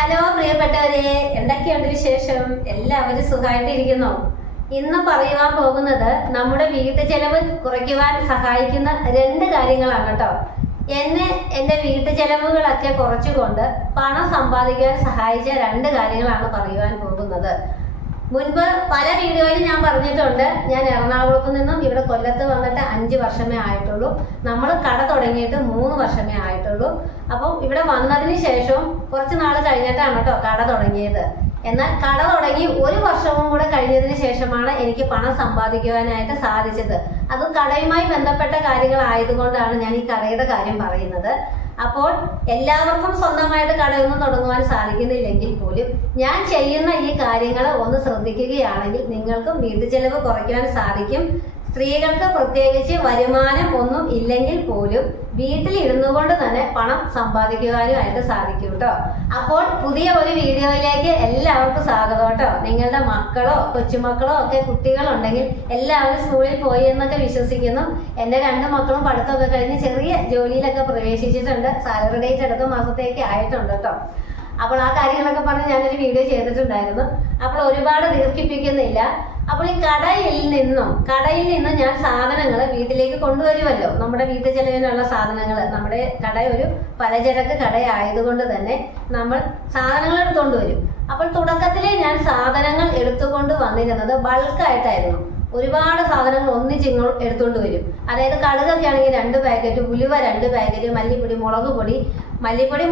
Hello പ്രിയപ്പെട്ടവരെ, എന്തൊക്കെയുണ്ട് വിശേഷം? എല്ലാവരും സുഖമായിട്ടിരിക്കുന്നോ? ഇന്ന് പറയുവാൻ പോകുന്നത് നമ്മുടെ വീട്ടു ചെലവ് കുറയ്ക്കുവാൻ സഹായിക്കുന്ന രണ്ട് കാര്യങ്ങളാണ് കേട്ടോ. എൻ്റെ വീട്ടു ചെലവുകളൊക്കെ കുറച്ചുകൊണ്ട് പണം സമ്പാദിക്കാൻ സഹായിച്ച രണ്ട് കാര്യങ്ങളാണ് പറയുവാൻ പോകുന്നത്. മുൻപ് പല വീഡിയോയിലും ഞാൻ പറഞ്ഞിട്ടുണ്ട്, ഞാൻ എറണാകുളത്ത് നിന്നും ഇവിടെ കൊല്ലത്ത് വന്നിട്ട് 5 വർഷമേ ആയിട്ടുള്ളൂ. നമ്മൾ കട തുടങ്ങിയിട്ട് 3 വർഷമേ ആയിട്ടുള്ളൂ. അപ്പം ഇവിടെ വന്നതിന് ശേഷം കുറച്ച് നാൾ കഴിഞ്ഞിട്ടാണ് കേട്ടോ കട തുടങ്ങിയത്. എന്നാൽ കട തുടങ്ങി 1 വർഷവും കൂടെ കഴിഞ്ഞതിന് ശേഷമാണ് എനിക്ക് പണം സമ്പാദിക്കുവാനായിട്ട് സാധിച്ചത്. അത് കടയുമായി ബന്ധപ്പെട്ട കാര്യങ്ങളായതുകൊണ്ടാണ് ഞാൻ ഈ കടയുടെ കാര്യം പറയുന്നത്. അപ്പോൾ എല്ലാവർക്കും സ്വന്തമായിട്ട് കടയൊന്നും തുടങ്ങുവാൻ സാധിക്കുന്നില്ലെങ്കിൽ പോലും ഞാൻ ചെയ്യുന്ന ഈ കാര്യങ്ങൾ ഒന്ന് ശ്രദ്ധിക്കുകയാണെങ്കിൽ നിങ്ങൾക്കും വീട്ടു ചെലവ് കുറയ്ക്കാൻ സാധിക്കും. സ്ത്രീകൾക്ക് പ്രത്യേകിച്ച് വരുമാനം ഒന്നും ഇല്ലെങ്കിൽ പോലും വീട്ടിൽ ഇരുന്നു കൊണ്ട് തന്നെ പണം സമ്പാദിക്കുവാനുമായിട്ട് സാധിക്കും കേട്ടോ. അപ്പോൾ പുതിയ ഒരു വീഡിയോയിലേക്ക് എല്ലാവർക്കും സ്വാഗതം കേട്ടോ. നിങ്ങളുടെ മക്കളോ കൊച്ചുമക്കളോ ഒക്കെ കുട്ടികളുണ്ടെങ്കിൽ എല്ലാവരും സ്കൂളിൽ പോയി എന്നൊക്കെ വിശ്വസിക്കുന്നു. എൻ്റെ 2 മക്കളും പഠിത്തമൊക്കെ കഴിഞ്ഞ് ചെറിയ ജോലിയിലൊക്കെ പ്രവേശിച്ചിട്ടുണ്ട്. സാലറി ഡേറ്റ് അടുത്ത മാസത്തേക്ക് ആയിട്ടുണ്ട് കേട്ടോ. അപ്പോൾ ആ കാര്യങ്ങളൊക്കെ പറഞ്ഞ് ഞാനൊരു വീഡിയോ ചെയ്തിട്ടുണ്ടായിരുന്നു. അപ്പോൾ ഒരുപാട് ദീർഘിപ്പിക്കുന്നില്ല. അപ്പോൾ ഈ കടയിൽ നിന്നും ഞാൻ സാധനങ്ങൾ വീട്ടിലേക്ക് കൊണ്ടുവരുമല്ലോ. നമ്മുടെ വീട്ടു ചെലവിനുള്ള സാധനങ്ങൾ, നമ്മുടെ കട ഒരു പലചരക്ക് കടയായതുകൊണ്ട് തന്നെ നമ്മൾ സാധനങ്ങൾ എടുത്തുകൊണ്ട് വരും. അപ്പോൾ തുടക്കത്തിലെ ഞാൻ സാധനങ്ങൾ എടുത്തുകൊണ്ട് വന്നിരുന്നത് ബൾക്കായിട്ടായിരുന്നു. ഒരുപാട് സാധനങ്ങൾ ഒന്നിച്ചിങ്ങ് എടുത്തുകൊണ്ട് വരും. അതായത് കടുകൊക്കെ ആണെങ്കിൽ 2 പാക്കറ്റ്, ഉലുവ 2 പാക്കറ്റ്, മല്ലിപ്പൊടി, മുളക് പൊടി,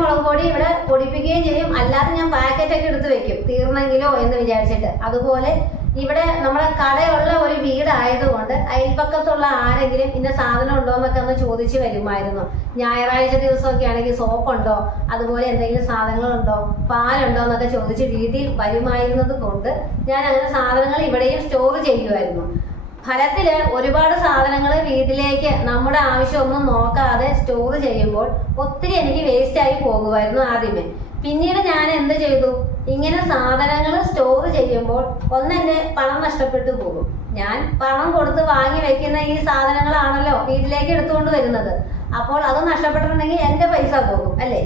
മുളക് പൊടി ഇവിടെ പൊടിപ്പിക്കുകയും ചെയ്യും. അല്ലാതെ ഞാൻ പാക്കറ്റൊക്കെ എടുത്ത് വെക്കും, തീർന്നെങ്കിലോ എന്ന് വിചാരിച്ചിട്ട്. അതുപോലെ ഇവിടെ നമ്മളെ കടയുള്ള ഒരു വീടായതുകൊണ്ട് അയൽപ്പക്കത്തുള്ള ആരെങ്കിലും ഇന്ന സാധനം ഉണ്ടോ എന്നൊക്കെ ഒന്ന് ചോദിച്ച് വരുമായിരുന്നു. ഞായറാഴ്ച ദിവസമൊക്കെ ആണെങ്കിൽ സോപ്പുണ്ടോ, അതുപോലെ എന്തെങ്കിലും സാധനങ്ങളുണ്ടോ, പാലുണ്ടോ എന്നൊക്കെ ചോദിച്ച് വീട്ടിൽ വരുമായിരുന്നത് കൊണ്ട് ഞാൻ അങ്ങനെ സാധനങ്ങൾ ഇവിടെയും സ്റ്റോർ ചെയ്യുമായിരുന്നു. ഫലത്തില് ഒരുപാട് സാധനങ്ങൾ വീട്ടിലേക്ക് നമ്മുടെ ആവശ്യമൊന്നും നോക്കാതെ സ്റ്റോർ ചെയ്യുമ്പോൾ ഒത്തിരി എനിക്ക് വേസ്റ്റായി പോകുമായിരുന്നു ആദ്യമേ. പിന്നീട് ഞാൻ എന്ത് ചെയ്തു, ഇങ്ങനെ സാധനങ്ങൾ സ്റ്റോർ ചെയ്യുമ്പോൾ ഒന്നെൻ്റെ പണം നഷ്ടപ്പെട്ടു പോകും. ഞാൻ പണം കൊടുത്ത് വാങ്ങി വെക്കുന്ന ഈ സാധനങ്ങളാണല്ലോ വീട്ടിലേക്ക് എടുത്തുകൊണ്ട് വരുന്നത്. അപ്പോൾ അത് നഷ്ടപ്പെട്ടിട്ടുണ്ടെങ്കിൽ എൻ്റെ പൈസ പോകും അല്ലേ.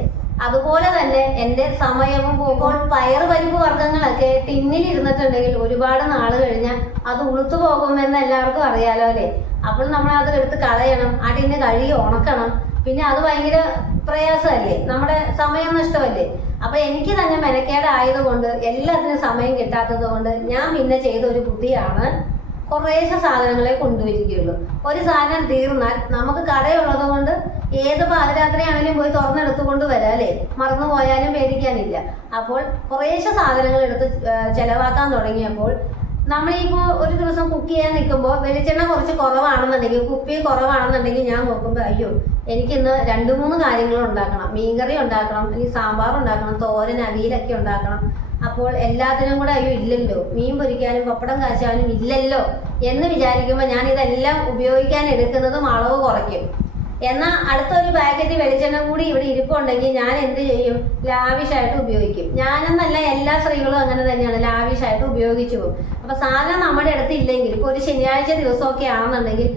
അതുപോലെ തന്നെ എൻ്റെ സമയവും പോകുമ്പോൾ പയറ് പരിപ്പ് വർഗ്ഗങ്ങളൊക്കെ ടിന്നിൽ ഇരുന്നിട്ടുണ്ടെങ്കിൽ ഒരുപാട് നാൾ കഴിഞ്ഞാൽ അത് ഉളുത്തു പോകുമെന്ന് എല്ലാവർക്കും അറിയാലോ അല്ലേ. അപ്പോൾ നമ്മൾ അത് എടുത്ത് കളയണം, ആ ടിന്ന് കഴുകി ഉണക്കണം. പിന്നെ അത് ഭയങ്കര പ്രയാസമല്ലേ, നമ്മുടെ സമയം നഷ്ടമല്ലേ. അപ്പൊ എനിക്ക് തന്നെ മെനക്കേടായതുകൊണ്ട് എല്ലാത്തിനും സമയം കിട്ടാത്തത് കൊണ്ട് ഞാൻ പിന്നെ ചെയ്ത ഒരു ബുദ്ധിയാണ്, കുറേശ്ശെ സാധനങ്ങളെ കൊണ്ടുവരികയുള്ളൂ. ഒരു സാധനം തീർന്നാൽ നമുക്ക് കടയുള്ളത് കൊണ്ട് ഏത് പാതിരാത്രി ആണെങ്കിലും പോയി തുറന്നെടുത്തുകൊണ്ട് വരാം അല്ലേ, മറന്നു പോയാലും പേടിക്കാനില്ല. അപ്പോൾ കുറേശ്ശെ സാധനങ്ങൾ എടുത്ത് ചെലവാക്കാൻ തുടങ്ങിയപ്പോൾ നമ്മളിപ്പോൾ ഒരു ദിവസം കുക്ക് ചെയ്യാൻ നിൽക്കുമ്പോൾ വെളിച്ചെണ്ണ കുറച്ച് കുറവാണെന്നുണ്ടെങ്കിൽ, കുപ്പി കുറവാണെന്നുണ്ടെങ്കിൽ ഞാൻ നോക്കുമ്പോൾ അയ്യോ എനിക്കിന്ന് 2-3 കാര്യങ്ങൾ ഉണ്ടാക്കണം. മീൻകറി ഉണ്ടാക്കണം, അല്ലെങ്കിൽ സാമ്പാർ ഉണ്ടാക്കണം, തോരൻ, അവിയലൊക്കെ ഉണ്ടാക്കണം. അപ്പോൾ എല്ലാത്തിനും കൂടെ അയ്യോ ഇല്ലല്ലോ, മീൻ പൊരിക്കാനും പപ്പടം കാച്ചാനും ഇല്ലല്ലോ എന്ന് വിചാരിക്കുമ്പോൾ ഞാൻ ഇതെല്ലാം ഉപയോഗിക്കാൻ എടുക്കുന്നതും അളവ് കുറയ്ക്കും. എന്നാൽ അടുത്തൊരു പാക്കറ്റ് വെളിച്ചെണ്ണ കൂടി ഇവിടെ ഇരിപ്പുണ്ടെങ്കിൽ ഞാൻ എന്ത് ചെയ്യും, ലാവിഷായിട്ട് ഉപയോഗിക്കും. ഞാനെന്നല്ല, എല്ലാ സ്ത്രീകളും അങ്ങനെ തന്നെയാണ്, ലാവിഷായിട്ട് ഉപയോഗിച്ചു പോകും. അപ്പൊ സാധനം നമ്മുടെ അടുത്ത് ഇല്ലെങ്കിൽ, ഇപ്പോൾ ഒരു ശനിയാഴ്ച ദിവസമൊക്കെ ആണെന്നുണ്ടെങ്കിൽ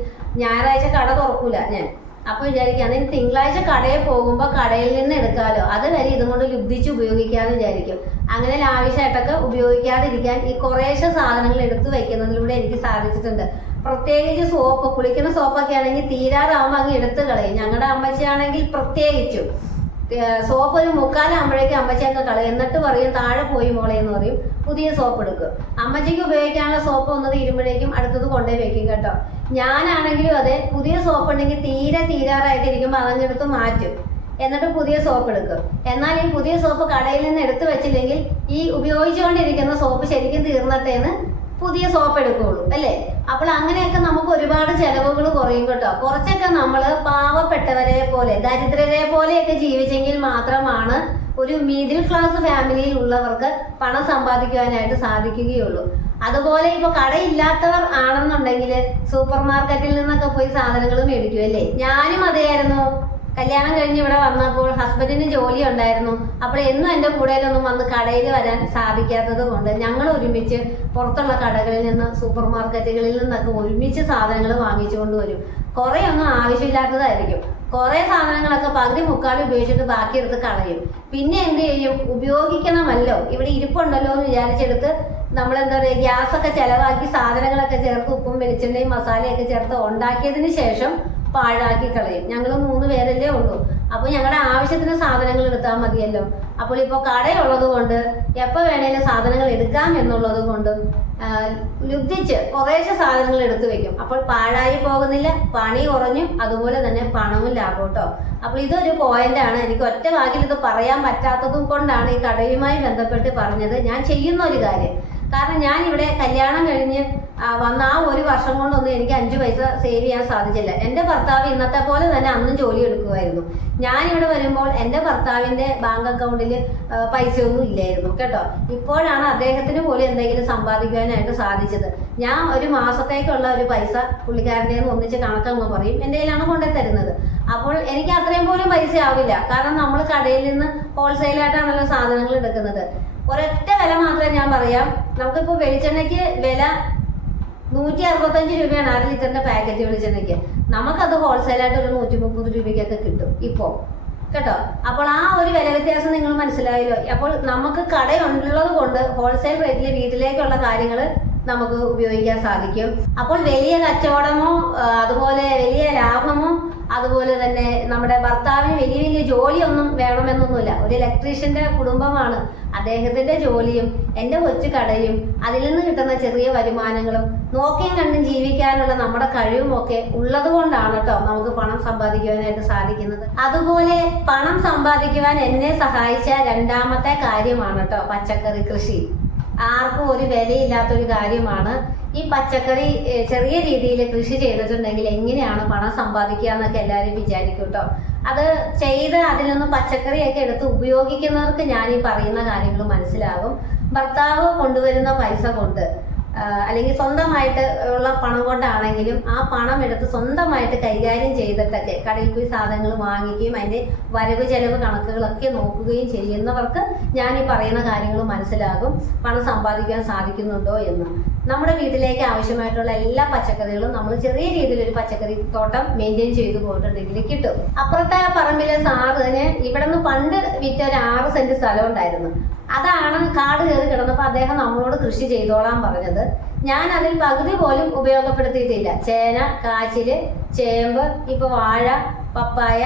ഞായറാഴ്ച കട തുറക്കൂല ഞാൻ. അപ്പോൾ വിചാരിക്കുക അതിന് തിങ്കളാഴ്ച കടയിൽ പോകുമ്പോൾ കടയിൽ നിന്ന് എടുക്കാമല്ലോ, അതുവരെ ഇതും കൊണ്ട് ലുബ്ധിച്ച് ഉപയോഗിക്കാമെന്ന് വിചാരിക്കും. അങ്ങനെ ലാവിഷായിട്ടൊക്കെ ഉപയോഗിക്കാതിരിക്കാൻ ഈ കുറേശ്ശെ സാധനങ്ങൾ എടുത്തു വയ്ക്കുന്നതിലൂടെ എനിക്ക് സാധിച്ചിട്ടുണ്ട്. പ്രത്യേകിച്ച് സോപ്പ്, കുളിക്കുന്ന സോപ്പൊക്കെ ആണെങ്കിൽ തീരാറാവുമ്പോൾ അങ്ങ് എടുത്ത് കളയും. ഞങ്ങളുടെ അമ്മച്ചിയാണെങ്കിൽ പ്രത്യേകിച്ചും സോപ്പ് ഒരു 3/4 അമ്മച്ചി അങ്ങ് കളയും. എന്നിട്ട് പറയും താഴെ പോയി മോളെ എന്ന് പറയും, പുതിയ സോപ്പ് എടുക്കും. അമ്മച്ചിക്ക് ഉപയോഗിക്കാനുള്ള സോപ്പ് ഒന്ന് തീരുമ്പോഴേക്കും അടുത്തത് കൊണ്ടുപോയി വെക്കും കേട്ടോ. ഞാനാണെങ്കിലും അതെ, പുതിയ സോപ്പ് ഉണ്ടെങ്കിൽ തീരാറായിട്ടിരിക്കുമ്പോൾ അതങ്ങെടുത്ത് മാറ്റും, എന്നിട്ട് പുതിയ സോപ്പ് എടുക്കും. എന്നാൽ ഈ പുതിയ സോപ്പ് കടയിൽ നിന്ന് എടുത്തു വെച്ചില്ലെങ്കിൽ ഈ ഉപയോഗിച്ചുകൊണ്ടിരിക്കുന്ന സോപ്പ് ശരിക്കും തീർന്നിട്ടേന്ന് പുതിയ സോപ്പ് എടുക്കുകയുള്ളൂ അല്ലേ. അപ്പോൾ അങ്ങനെയൊക്കെ നമുക്ക് ഒരുപാട് ചെലവുകൾ കുറയും കേട്ടോ. കുറച്ചൊക്കെ നമ്മൾ പാവപ്പെട്ടവരെ പോലെ, ദരിദ്രരെ പോലെയൊക്കെ ജീവിച്ചെങ്കിൽ മാത്രമാണ് ഒരു മിഡിൽ ക്ലാസ് ഫാമിലിയിൽ ഉള്ളവർക്ക് പണം സമ്പാദിക്കുവാനായിട്ട് സാധിക്കുകയുള്ളൂ. അതുപോലെ ഇപ്പോൾ കടയില്ലാത്തവർ ആണെന്നുണ്ടെങ്കിൽ സൂപ്പർ മാർക്കറ്റിൽ നിന്നൊക്കെ പോയി സാധനങ്ങൾ മേടിക്കും അല്ലേ. ഞാനും അതെയായിരുന്നു. കല്യാണം കഴിഞ്ഞ് ഇവിടെ വന്നപ്പോൾ ഹസ്ബൻഡിന് ജോലി ഉണ്ടായിരുന്നു. അപ്പോൾ എന്നും എൻ്റെ കൂടെയിലൊന്നും വന്ന് കടയിൽ വരാൻ സാധിക്കാത്തത് കൊണ്ട് ഞങ്ങൾ ഒരുമിച്ച് പുറത്തുള്ള കടകളിൽ നിന്ന്, സൂപ്പർ മാർക്കറ്റുകളിൽ നിന്നൊക്കെ ഒരുമിച്ച് സാധനങ്ങൾ വാങ്ങിച്ചു കൊണ്ടുവരും. കുറേ ഒന്നും ആവശ്യമില്ലാത്തതായിരിക്കും. കുറേ സാധനങ്ങളൊക്കെ പകുതി മുക്കാലും ഉപയോഗിച്ചിട്ട് ബാക്കി എടുത്ത് കളയും. പിന്നെ എന്ത് ചെയ്യും? ഉപയോഗിക്കണമല്ലോ, ഇവിടെ ഇരിപ്പുണ്ടല്ലോ എന്ന് വിചാരിച്ചെടുത്ത് നമ്മളെന്താ പറയുക, ഗ്യാസൊക്കെ ചിലവാക്കി സാധനങ്ങളൊക്കെ ചേർത്ത് ഉപ്പും വെളിച്ചെണ്ണയും മസാലയൊക്കെ ചേർത്ത് ഉണ്ടാക്കിയതിന് ശേഷം പാഴാക്കി കളയും. ഞങ്ങൾ 3 പേരല്ലേ ഉള്ളൂ. അപ്പോൾ ഞങ്ങളുടെ ആവശ്യത്തിന് സാധനങ്ങൾ എടുത്താൽ മതിയല്ലോ. അപ്പോൾ ഇപ്പോൾ കടയുള്ളത് കൊണ്ട് എപ്പോൾ വേണേലും സാധനങ്ങൾ എടുക്കാം എന്നുള്ളത് കൊണ്ട് ലുബ്ധിച്ച് കുറേശ്ശെ സാധനങ്ങൾ എടുത്തു വെക്കും. അപ്പോൾ പാഴായി പോകുന്നില്ല, പണി കുറഞ്ഞു, അതുപോലെ തന്നെ പണവും ലാഭം കേട്ടോ. അപ്പോൾ ഇതൊരു പോയിന്റാണ്. എനിക്ക് ഒറ്റ വാക്കിൽ ഇത് പറയാൻ പറ്റാത്തതും കൊണ്ടാണ് ഈ കടയുമായി ബന്ധപ്പെട്ട് പറഞ്ഞത്. ഞാൻ ചെയ്യുന്ന ഒരു കാര്യം, കാരണം ഞാൻ ഇവിടെ കല്യാണം കഴിഞ്ഞ് വന്ന ആ 1 വർഷം കൊണ്ടൊന്നും എനിക്ക് 5 പൈസ സേവ് ചെയ്യാൻ സാധിച്ചില്ല. എൻ്റെ ഭർത്താവ് ഇന്നത്തെ പോലെ തന്നെ അന്നും ജോലി എടുക്കുമായിരുന്നു. ഞാനിവിടെ വരുമ്പോൾ എൻ്റെ ഭർത്താവിൻ്റെ ബാങ്ക് അക്കൗണ്ടിൽ പൈസയൊന്നും ഇല്ലായിരുന്നു കേട്ടോ. ഇപ്പോഴാണ് അദ്ദേഹത്തിന് പോലും എന്തെങ്കിലും സമ്പാദിക്കാനായിട്ട് സാധിച്ചത്. ഞാൻ ഒരു മാസത്തേക്കുള്ള ഒരു പൈസ പുള്ളിക്കാരൻ്റെ ഒന്നിച്ച് കണക്കങ്ങ് പറയും, എൻ്റെ കയ്യിലാണ് കൊണ്ടു തരുന്നത്. അപ്പോൾ എനിക്ക് അത്രയും പോലും പൈസ ആവില്ല, കാരണം നമ്മൾ കടയിൽ നിന്ന് ഹോൾസെയിലായിട്ടാണല്ലോ സാധനങ്ങൾ എടുക്കുന്നത്. ഒരൊറ്റ വില മാത്രമേ ഞാൻ പറയാം. നമുക്കിപ്പോൾ വെളിച്ചെണ്ണയ്ക്ക് വില 165 രൂപയാണ് 1/2 ലിറ്ററിന്റെ പാക്കറ്റ് വെളിച്ചെണ്ണയ്ക്ക്. നമുക്കത് ഹോൾസെയിലായിട്ട് ഒരു 130 രൂപയ്ക്കൊക്കെ കിട്ടും ഇപ്പോൾ കേട്ടോ. അപ്പോൾ ആ ഒരു വില വ്യത്യാസം നിങ്ങൾ മനസ്സിലായല്ലോ. അപ്പോൾ നമുക്ക് കടയുള്ളത് കൊണ്ട് ഹോൾസെയിൽ റേറ്റിൽ വീട്ടിലേക്കുള്ള കാര്യങ്ങൾ നമുക്ക് ഉപയോഗിക്കാൻ സാധിക്കും. അപ്പോൾ വലിയ കച്ചവടമോ അതുപോലെ വലിയ ലാഭമോ അതുപോലെ തന്നെ നമ്മുടെ ഭർത്താവിന് വലിയ വലിയ ജോലിയൊന്നും വേണമെന്നൊന്നുമില്ല. ഒരു ഇലക്ട്രീഷ്യന്റെ കുടുംബമാണ്. അദ്ദേഹത്തിന്റെ ജോലിയും എൻ്റെ കൊച്ചു കടയും അതിൽ നിന്ന് കിട്ടുന്ന ചെറിയ വരുമാനങ്ങളും നോക്കിയും കണ്ടും ജീവിക്കാനുള്ള നമ്മുടെ കഴിവും ഒക്കെ ഉള്ളത് കൊണ്ടാണ് കേട്ടോ നമുക്ക് പണം സമ്പാദിക്കുവാനായിട്ട് സാധിക്കുന്നത്. അതുപോലെ പണം സമ്പാദിക്കുവാൻ എന്നെ സഹായിച്ച 2ാമത്തെ കാര്യമാണ് കേട്ടോ പച്ചക്കറി കൃഷി. ആർക്കും ഒരു വിലയില്ലാത്തൊരു കാര്യമാണ് ഈ പച്ചക്കറി. ചെറിയ രീതിയിൽ കൃഷി ചെയ്തിട്ടുണ്ടെങ്കിൽ എങ്ങനെയാണ് പണം സമ്പാദിക്കുക എന്നൊക്കെ എല്ലാവരും വിചാരിക്കും കേട്ടോ. അത് ചെയ്ത് അതിൽ നിന്ന് പച്ചക്കറിയൊക്കെ എടുത്ത് ഉപയോഗിക്കുന്നവർക്ക് ഞാൻ ഈ പറയുന്ന കാര്യങ്ങൾ മനസ്സിലാകും. ഭർത്താവ് കൊണ്ടുവരുന്ന പൈസ കൊണ്ട് അല്ലെങ്കിൽ സ്വന്തമായിട്ട് ഉള്ള പണം കൊണ്ടാണെങ്കിലും ആ പണം എടുത്ത് സ്വന്തമായിട്ട് കൈകാര്യം ചെയ്തിട്ടൊക്കെ കടയിൽ പോയി സാധനങ്ങൾ വാങ്ങിക്കുകയും അതിൻ്റെ വരവ് ചെലവ് കണക്കുകളൊക്കെ നോക്കുകയും ചെയ്യുന്നവർക്ക് ഞാൻ ഈ പറയുന്ന കാര്യങ്ങൾ മനസ്സിലാകും പണം സമ്പാദിക്കാൻ സാധിക്കുന്നുണ്ടോ എന്ന്. നമ്മുടെ വീട്ടിലേക്ക് ആവശ്യമായിട്ടുള്ള എല്ലാ പച്ചക്കറികളും നമ്മൾ ചെറിയ രീതിയിൽ ഒരു പച്ചക്കറി തോട്ടം മെയിൻറ്റെയിൻ ചെയ്തു പോയിട്ടുണ്ടെങ്കിൽ കിട്ടും. അപ്പുറത്തെ പറമ്പിലെ സാറിന് ഇവിടെ നിന്ന് പണ്ട് വിറ്റ ഒരു 6 സെന്റ് സ്ഥലം ഉണ്ടായിരുന്നു. അതാണ് കാട് കയറി കിടന്നപ്പോൾ അദ്ദേഹം നമ്മളോട് കൃഷി ചെയ്തോളാൻ പറഞ്ഞത്. ഞാൻ അതിൽ പകുതി പോലും ഉപയോഗപ്പെടുത്തിയിട്ടില്ല. ചേന, കാച്ചില്, ചേമ്പ്, ഇപ്പൊ വാഴ, പപ്പായ,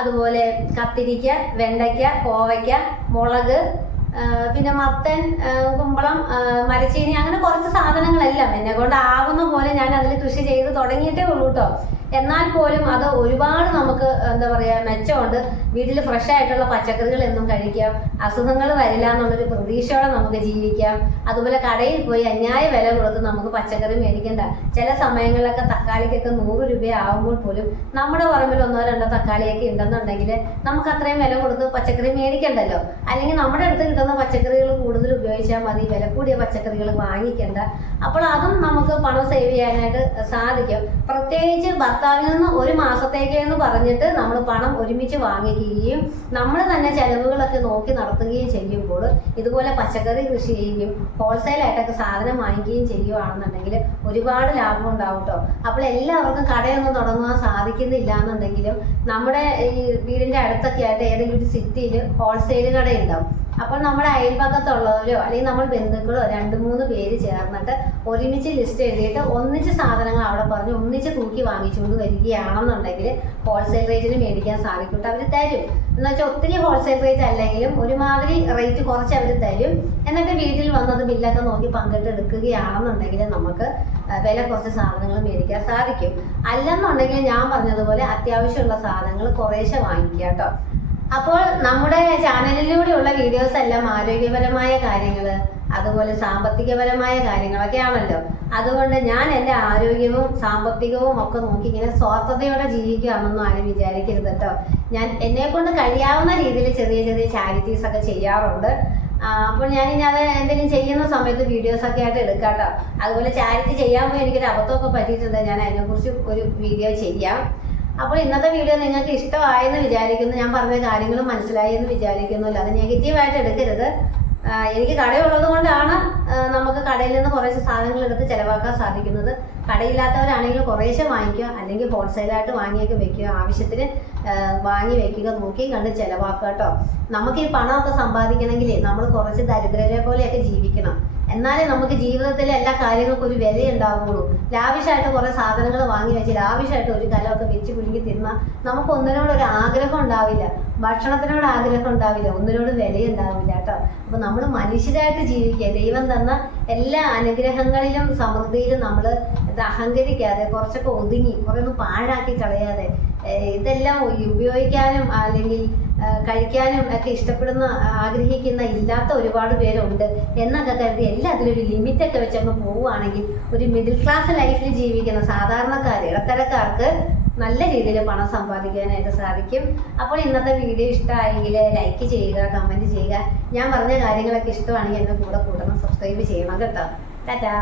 അതുപോലെ കത്തിരിക്ക, വെണ്ടയ്ക്ക, കോവയ്ക്ക, മുളക്, പിന്നെ മത്തൻ, കുമ്പളം, മരച്ചീനി, അങ്ങനെ കുറച്ച് സാധനങ്ങളെല്ലാം എന്നെ കൊണ്ട് ആകുന്ന പോലെ ഞാൻ അതിൽ കൃഷി ചെയ്ത് തുടങ്ങിയിട്ടേ ഉള്ളൂ കേട്ടോ. എന്നാൽ പോലും അത് ഒരുപാട് നമുക്ക് എന്താ പറയുക മെച്ചമുണ്ട്. വീട്ടിൽ ഫ്രഷ് ആയിട്ടുള്ള പച്ചക്കറികൾ എന്നും കഴിക്കാം, അസുഖങ്ങൾ വരില്ല എന്നുള്ളൊരു പ്രതീക്ഷയോടെ നമുക്ക് ജീവിക്കാം. അതുപോലെ കടയിൽ പോയി അന്യായ വില കൊടുത്ത് നമുക്ക് പച്ചക്കറി മേടിക്കണ്ട. ചില സമയങ്ങളിലൊക്കെ തക്കാളിക്കൊക്കെ 100 രൂപ ആകുമ്പോൾ പോലും നമ്മുടെ പറമ്പിൽ 1-2 തക്കാളിയൊക്കെ ഉണ്ടെന്നുണ്ടെങ്കിൽ നമുക്ക് അത്രയും വില കൊടുത്ത് പച്ചക്കറി മേടിക്കണ്ടല്ലോ. അല്ലെങ്കിൽ നമ്മുടെ അടുത്ത് കിട്ടുന്ന പച്ചക്കറികൾ കൂടുതൽ ഉപയോഗിച്ചാൽ മതി, വില കൂടിയ പച്ചക്കറികൾ വാങ്ങിക്കണ്ട. അപ്പോൾ അതും നമുക്ക് പണം സേവ് ചെയ്യാനായിട്ട് സാധിക്കും. പ്രത്യേകിച്ച് ഭർത്താവിൽ നിന്ന് 1 മാസത്തേക്ക് എന്ന് പറഞ്ഞിട്ട് നമ്മൾ പണം ഒരുമിച്ച് വാങ്ങിക്കുകയും നമ്മൾ തന്നെ ചെലവുകളൊക്കെ നോക്കി നടത്തുകയും ചെയ്യുമ്പോൾ ഇതുപോലെ പച്ചക്കറി കൃഷി ചെയ്യുകയും ഹോൾസെയിലായിട്ടൊക്കെ സാധനം വാങ്ങിക്കുകയും ചെയ്യുകയാണെന്നുണ്ടെങ്കിൽ ഒരുപാട് ലാഭം ഉണ്ടാവും കേട്ടോ. അപ്പോൾ എല്ലാവർക്കും കടയൊന്നും തുടങ്ങുവാൻ സാധിക്കുന്നില്ല എന്നുണ്ടെങ്കിലും നമ്മുടെ ഈ വീടിൻ്റെ അടുത്തൊക്കെ ആയിട്ട് ഏതെങ്കിലും ഒരു സിറ്റിയിൽ ഹോൾസെയിൽ കടയുണ്ടാവും. അപ്പോൾ നമ്മുടെ അയൽപക്കത്തുള്ളവരോ അല്ലെങ്കിൽ നമ്മൾ ബന്ധുക്കളോ 2-3 പേര് ചേർന്നിട്ട് ഒരുമിച്ച് ലിസ്റ്റ് എഴുതിയിട്ട് ഒന്നിച്ച് സാധനങ്ങൾ അവിടെ പറഞ്ഞ് ഒന്നിച്ച് തൂക്കി വാങ്ങിച്ചുകൊണ്ട് വരികയാണെന്നുണ്ടെങ്കിൽ ഹോൾസെയിൽ റേറ്റിന് മേടിക്കാൻ സാധിക്കും. അവർ തരും എന്ന് വെച്ചാൽ ഒത്തിരി ഹോൾസെയിൽ റേറ്റ് അല്ലെങ്കിലും ഒരുമാതിരി റേറ്റ് കുറച്ച് അവർ തരും. എന്നിട്ട് വീട്ടിൽ വന്നത് ബില്ലൊക്കെ നോക്കി പങ്കിട്ടെടുക്കുകയാണെന്നുണ്ടെങ്കിൽ നമുക്ക് വില കുറച്ച് സാധനങ്ങൾ മേടിക്കാൻ സാധിക്കും. അല്ലെന്നുണ്ടെങ്കിൽ ഞാൻ പറഞ്ഞതുപോലെ അത്യാവശ്യമുള്ള സാധനങ്ങൾ കുറേശ്ശെ വാങ്ങിക്കുക കേട്ടോ. അപ്പോൾ നമ്മുടെ ചാനലിലൂടെയുള്ള വീഡിയോസ് എല്ലാം ആരോഗ്യപരമായ കാര്യങ്ങൾ അതുപോലെ സാമ്പത്തികപരമായ കാര്യങ്ങളൊക്കെ ആണല്ലോ. അതുകൊണ്ട് ഞാൻ എൻ്റെ ആരോഗ്യവും സാമ്പത്തികവും ഒക്കെ നോക്കി ഇങ്ങനെ സ്വാർത്ഥതയോടെ ജീവിക്കുകയാണെന്നൊന്നും ആരും വിചാരിക്കരുത് കേട്ടോ. ഞാൻ എന്നെക്കൊണ്ട് കഴിയാവുന്ന രീതിയിൽ ചെറിയ ചെറിയ ചാരിറ്റീസ് ഒക്കെ ചെയ്യാറുണ്ട്. അപ്പോൾ ഞാനിനി അത് എന്തെങ്കിലും ചെയ്യുന്ന സമയത്ത് വീഡിയോസൊക്കെ ആയിട്ട് എടുക്കാം കേട്ടോ. അതുപോലെ ചാരിറ്റി ചെയ്യാൻ പോയി എനിക്കൊരു അബദ്ധമൊക്കെ പറ്റിയിട്ടുണ്ട്. ഞാൻ അതിനെക്കുറിച്ച് ഒരു വീഡിയോ ചെയ്യാം. അപ്പോൾ ഇന്നത്തെ വീഡിയോ നിങ്ങൾക്ക് ഇഷ്ടമായെന്ന് വിചാരിക്കുന്നു. ഞാൻ പറഞ്ഞ കാര്യങ്ങൾ മനസ്സിലായി എന്ന് വിചാരിക്കുന്നില്ല. അത് നെഗറ്റീവായിട്ട് എടുക്കരുത്. എനിക്ക് കടയുള്ളത് കൊണ്ടാണ് നമുക്ക് കടയിൽ നിന്ന് കുറേശ്ശെ സാധനങ്ങൾ എടുത്ത് ചിലവാക്കാൻ സാധിക്കുന്നത്. കടയില്ലാത്തവരാണെങ്കിൽ കുറേശ്ശെ വാങ്ങിക്കുക, അല്ലെങ്കിൽ ഹോൾസെയിലായിട്ട് വാങ്ങിയൊക്കെ വെക്കുക, ആവശ്യത്തിന് വാങ്ങി വെക്കുക, നോക്കിയും കണ്ട് ചിലവാക്കുക കേട്ടോ. നമുക്ക് ഈ പണമൊക്കെ സമ്പാദിക്കണമെങ്കിൽ നമ്മൾ കുറച്ച് ദരിദ്രരെ പോലെയൊക്കെ ജീവിക്കണം. എന്നാലേ നമുക്ക് ജീവിതത്തിലെ എല്ലാ കാര്യങ്ങൾക്കും ഒരു വില ഉണ്ടാവുകയുള്ളൂ. ലാവിഷായിട്ട് കുറേ സാധനങ്ങൾ വാങ്ങി വെച്ച് ലാവിഷായിട്ട് ഒരു കലമൊക്കെ വെച്ച് കുലുങ്ങി തിന്നാൽ നമുക്ക് ഒന്നിനോടൊരു ആഗ്രഹം ഉണ്ടാവില്ല, ഭക്ഷണത്തിനോട് ആഗ്രഹം ഉണ്ടാവില്ല, ഒന്നിനോട് വില ഉണ്ടാവില്ല കേട്ടോ. അപ്പോൾ നമ്മൾ മനുഷ്യരായിട്ട് ജീവിക്കുക, ദൈവം തന്ന എല്ലാ അനുഗ്രഹങ്ങളിലും സമൃദ്ധിയിലും നമ്മൾ ഇത് അഹങ്കരിക്കാതെ കുറച്ചൊക്കെ ഒതുങ്ങി കുറേ ഒന്നും പാഴാക്കി കളയാതെ ഇതെല്ലാം ഉപയോഗിക്കാനും അല്ലെങ്കിൽ കഴിക്കാനും ഒക്കെ ഇഷ്ടപ്പെടുന്ന ആഗ്രഹിക്കുന്ന ഇല്ലാത്ത ഒരുപാട് പേരുണ്ട് എന്നൊക്കെ കരുതി എല്ലാത്തിലും ഒരു ലിമിറ്റൊക്കെ വെച്ചങ്ങ് പോവുകയാണെങ്കിൽ ഒരു മിഡിൽ ക്ലാസ് ലൈഫിൽ ജീവിക്കുന്ന സാധാരണക്കാർ ഇടത്തരക്കാർക്ക് നല്ല രീതിയിൽ പണം സമ്പാദിക്കാനായിട്ട് സാധിക്കും. അപ്പോൾ ഇന്നത്തെ വീഡിയോ ഇഷ്ടമായെങ്കിൽ ലൈക്ക് ചെയ്യുക, കമൻറ്റ് ചെയ്യുക. ഞാൻ പറഞ്ഞ കാര്യങ്ങളൊക്കെ ഇഷ്ടമാണെങ്കിൽ എൻ്റെ കൂടെ കൂടണം, സബ്സ്ക്രൈബ് ചെയ്യണം കേട്ടോ. ടാറ്റാ.